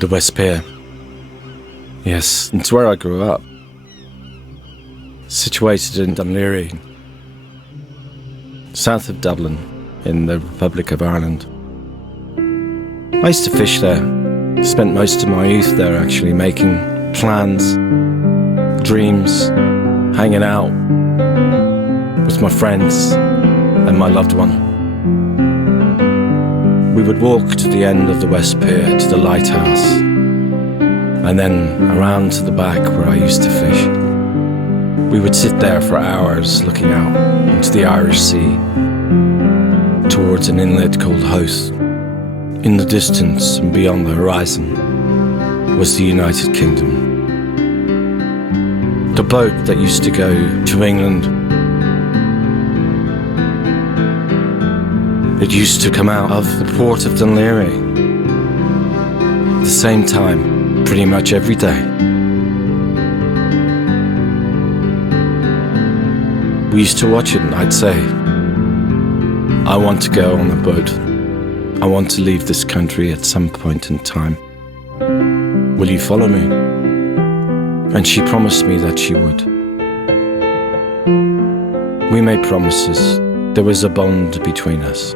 The West Pier. Yes, it's where I grew up. Situated in Dunleary, south of Dublin, in the Republic of Ireland. I used to fish there. Spent most of my youth there, actually, making plans, dreams, hanging out with my friends and my loved one. We would walk to the end of the West Pier, to the lighthouse, and then around to the back where I used to fish. We would sit there for hours looking out into the Irish Sea, towards an inlet called Howth. In the distance and beyond the horizon was the United Kingdom. The boat that used to go to England, it used to come out of the port of Dunleary at the same time, pretty much every day. We used to watch it and I'd say, I want to go on a boat. I want to leave this country at some point in time. Will you follow me? And she promised me that she would. We made promises. There was a bond between us.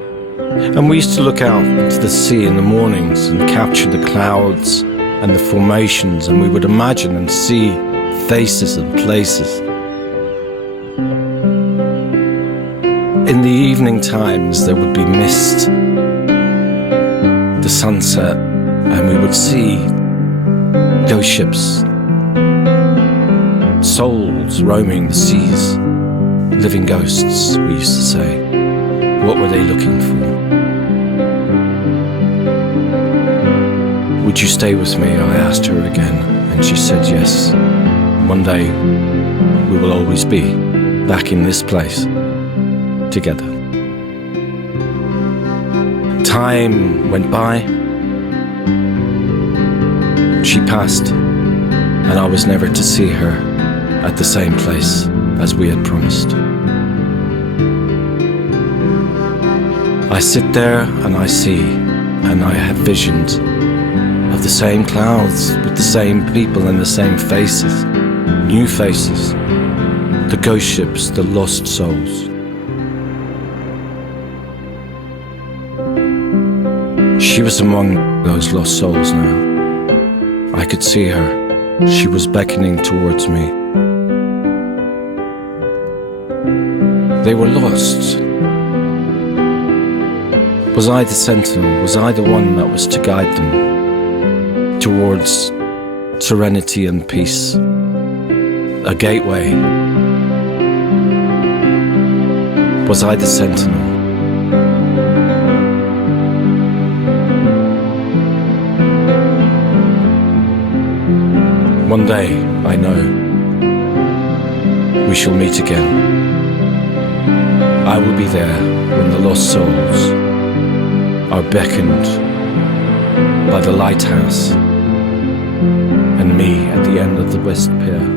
And we used to look out into the sea in the mornings and capture the clouds and the formations, and we would imagine and see faces and places. In the evening times there would be mist, the sunset, and we would see ghost ships, souls roaming the seas, living ghosts, we used to say. What were they looking for? Would you stay with me? I asked her again, and she said yes. One day we will always be back in this place together. Time went by. She passed, and I was never to see her at the same place as we had promised. I sit there and I see, and I have visions of the same clouds with the same people and the same faces, new faces, the ghost ships, the lost souls. She was among those lost souls now. I could see her. She was beckoning towards me. They were lost. Was I the sentinel? Was I the one that was to guide them towards serenity and peace? A gateway? Was I the sentinel? One day, I know, we shall meet again. I will be there when the lost souls are beckoned by the lighthouse and me at the end of the West Pier.